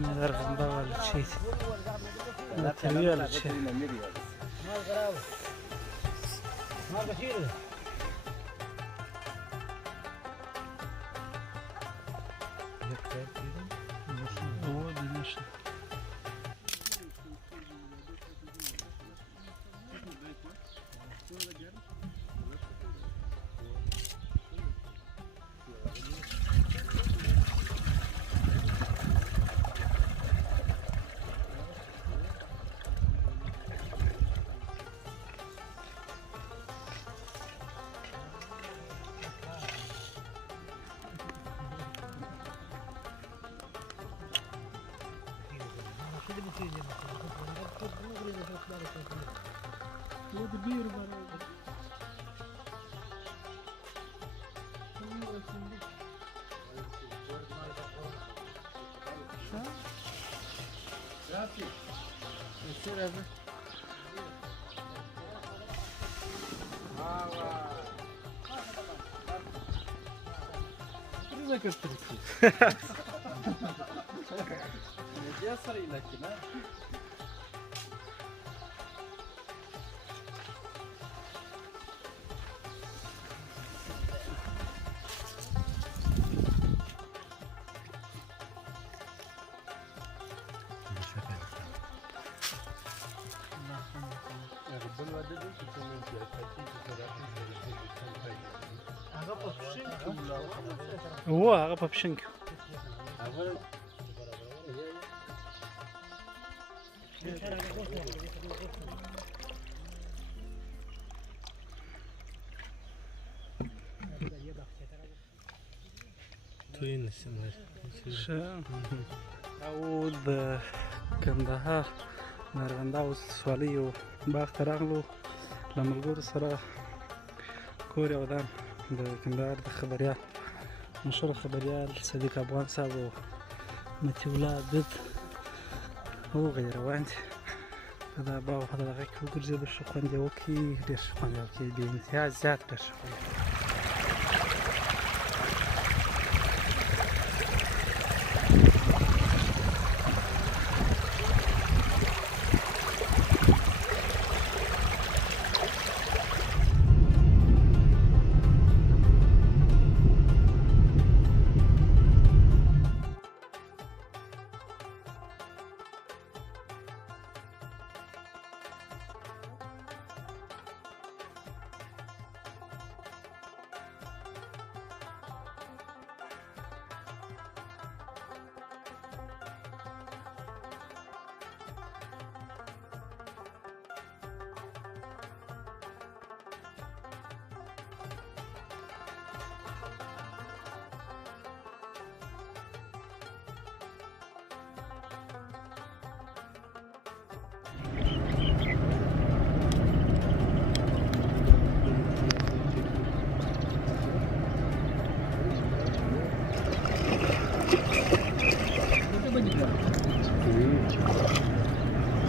Narganda Chase. Material Chase. هو هغه په پښین کې او د کندهار نارغنده ولسوالۍ یو باغ ته راغلو له ملګرو سره کور یې ودان د کندهار د خبریال مشهور خبریال صدیق افغان صاحب او مطیع الله عابد هغوی روان دي په دغه باغ په دغه کې وګرځېدو ښه خوند یې وکړي ډېر ښه خوند یې وکړي بې انتها زیات ډېر ښه خوند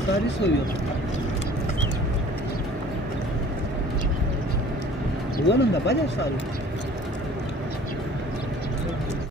Старі свої. Вон на бачиш старі?